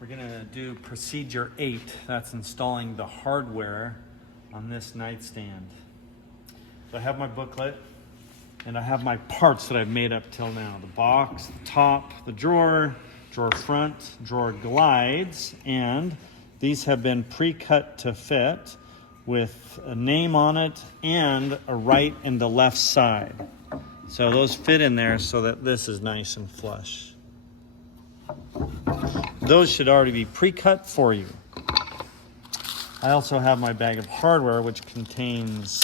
We're gonna do procedure 8. That's installing the hardware on this nightstand. So I have my booklet and I have my parts that I've made up till now. The box, the top, the drawer, drawer front, drawer glides, and these have been pre-cut to fit with a name on it and a right and the left side. So those fit in there so that this is nice and flush. Those should already be pre-cut for you. I also have my bag of hardware, which contains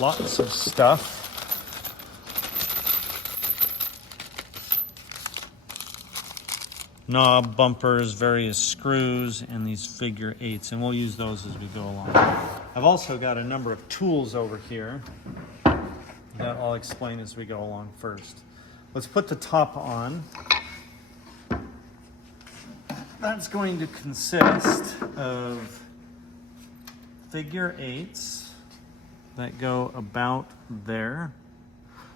lots of stuff. Knob, bumpers, various screws, and these figure 8s, and we'll use those as we go along. I've also got a number of tools over here that I'll explain as we go along first. Let's put the top on. That's going to consist of figure 8s that go about there.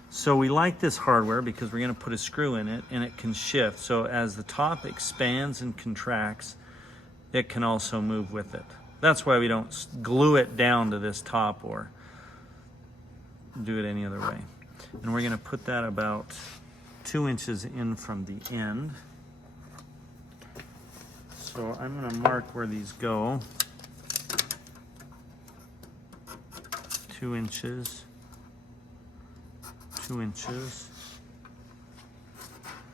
So we like this hardware because we're going to put a screw in it and it can shift. So as the top expands and contracts, it can also move with it. That's why we don't glue it down to this top or do it any other way. And we're going to put that about 2 inches in from the end. So I'm going to mark where these go. 2 inches, 2 inches,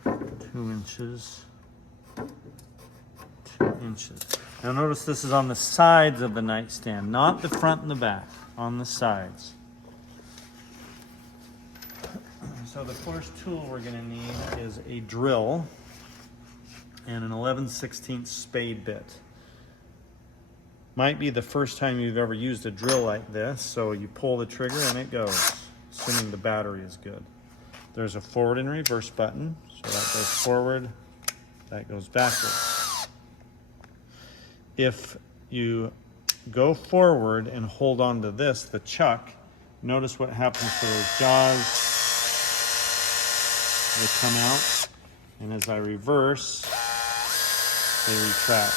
2 inches, 2 inches. Now notice this is on the sides of the nightstand, not the front and the back, on the sides. So the first tool we're going to need is a drill and an 11/16 spade bit. Might be the first time you've ever used a drill like this, so you pull the trigger and it goes, assuming the battery is good. There's a forward and reverse button, so that goes forward, that goes backwards. If you go forward and hold on to this, the chuck, notice what happens to those jaws. They come out, and as I reverse, they retract.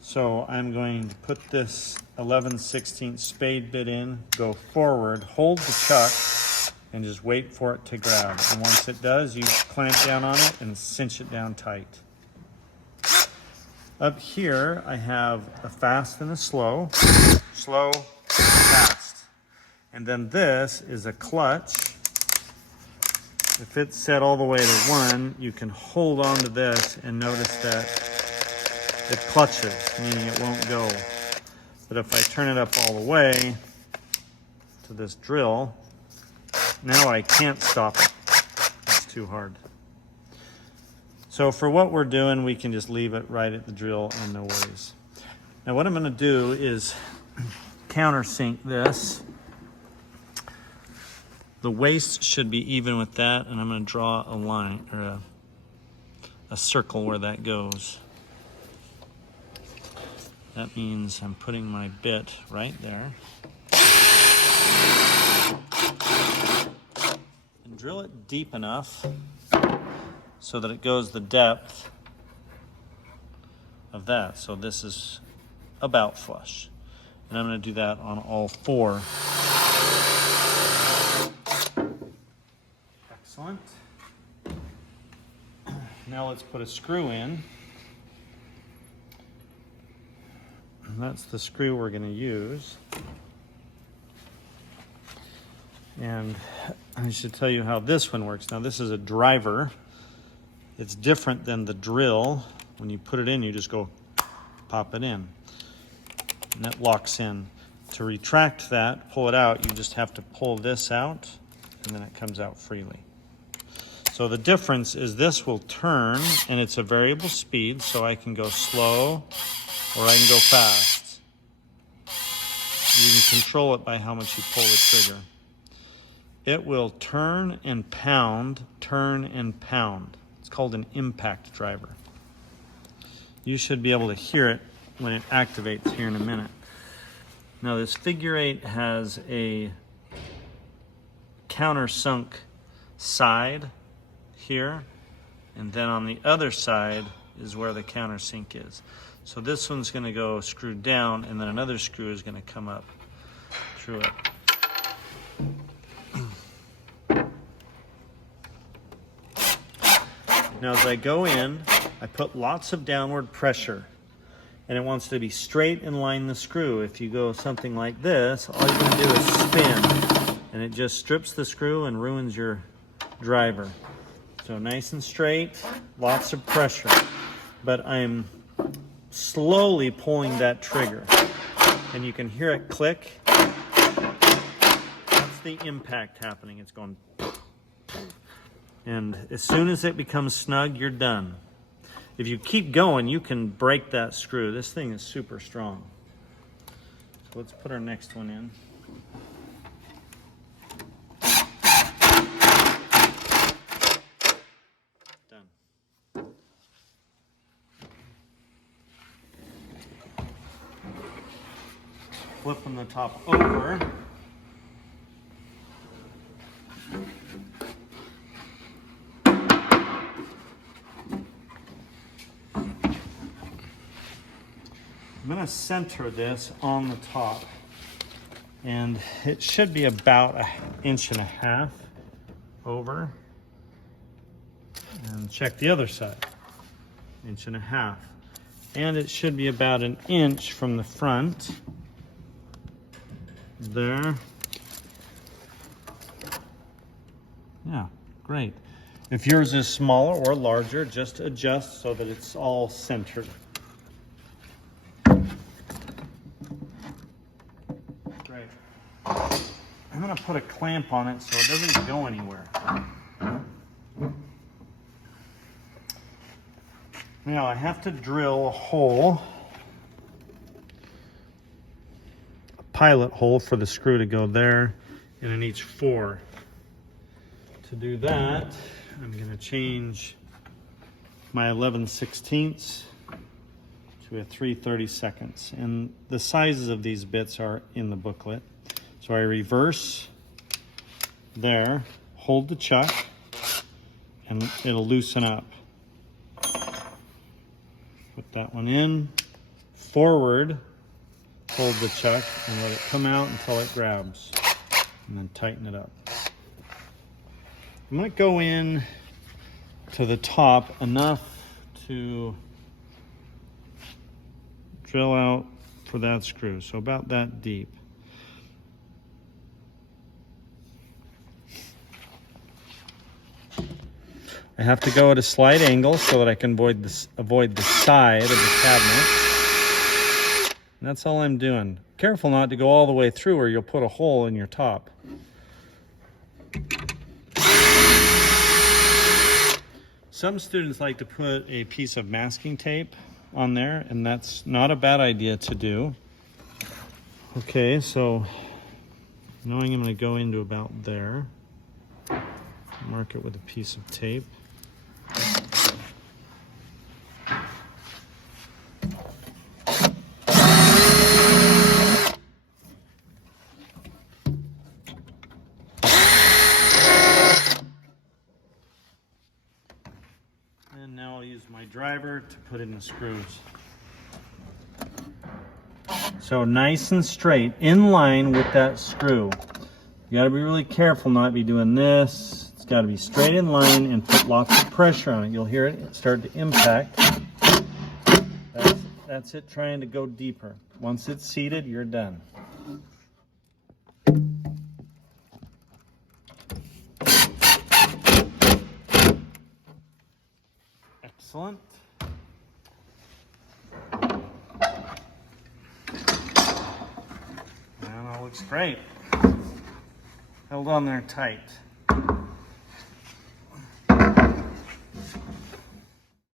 So I'm going to put this 11/16 spade bit in, go forward, hold the chuck, and just wait for it to grab. And once it does, you clamp down on it and cinch it down tight. Up here, I have a fast and a slow, slow, fast. And then this is a clutch. If it's set all the way to 1, you can hold on to this and notice that it clutches, meaning it won't go. But if I turn it up all the way to this drill, now I can't stop it. It's too hard. So for what we're doing, we can just leave it right at the drill and no worries. Now what I'm going to do is countersink this. The waist should be even with that, and I'm going to draw a line or a circle where that goes. That means I'm putting my bit right there. And drill it deep enough so that it goes the depth of that. So this is about flush. And I'm going to do that on all 4. Excellent. Now let's put a screw in. And that's the screw we're going to use. And I should tell you how this one works. Now this is a driver. It's different than the drill. When you put it in, you just go pop it in. And that locks in. To retract that, pull it out, you just have to pull this out, and then it comes out freely. So the difference is this will turn, and it's a variable speed, so I can go slow or I can go fast. You can control it by how much you pull the trigger. It will turn and pound, turn and pound. It's called an impact driver. You should be able to hear it when it activates here in a minute. Now this figure 8 has a countersunk side here, and then on the other side is where the countersink is. So this one's going to go screwed down, and then another screw is going to come up through it. Now as I go in, I put lots of downward pressure, and it wants to be straight and line the screw. If you go something like this, all you're going to do is spin, and it just strips the screw and ruins your driver. So nice and straight, lots of pressure, but I'm slowly pulling that trigger, and you can hear it click. That's the impact happening. It's going, and as soon as it becomes snug, you're done. If you keep going, you can break that screw. This thing is super strong. So let's put our next one in. Done. Flipping the top over. I'm going to center this on the top, and it should be about 1.5 inches over. And check the other side, 1.5 inches. And it should be about 1 inch from the front. There. Yeah, great. If yours is smaller or larger, just adjust so that it's all centered. Great. I'm going to put a clamp on it so it doesn't go anywhere. Now I have to drill a hole, a pilot hole for the screw to go there, and in each 4. To do that, I'm going to change my 11/16 to a 3/32, and the sizes of these bits are in the booklet. So I reverse there, hold the chuck, and it'll loosen up. Put that one in, forward, hold the chuck, and let it come out until it grabs, and then tighten it up. I'm going to go in to the top enough to drill out for that screw, so about that deep. I have to go at a slight angle so that I can avoid the side of the cabinet. And that's all I'm doing. Careful not to go all the way through or you'll put a hole in your top. Some students like to put a piece of masking tape on there, and that's not a bad idea to do. Okay, so knowing I'm going to go into about there, mark it with a piece of tape. And now I'll use my driver to put in the screws. So nice and straight, in line with that screw. You got to be really careful not to be doing this. It's got to be straight in line and put lots of pressure on it. You'll hear it start to impact. That's it, trying to go deeper. Once it's seated, you're done. Excellent. And that looks great. Held on there tight.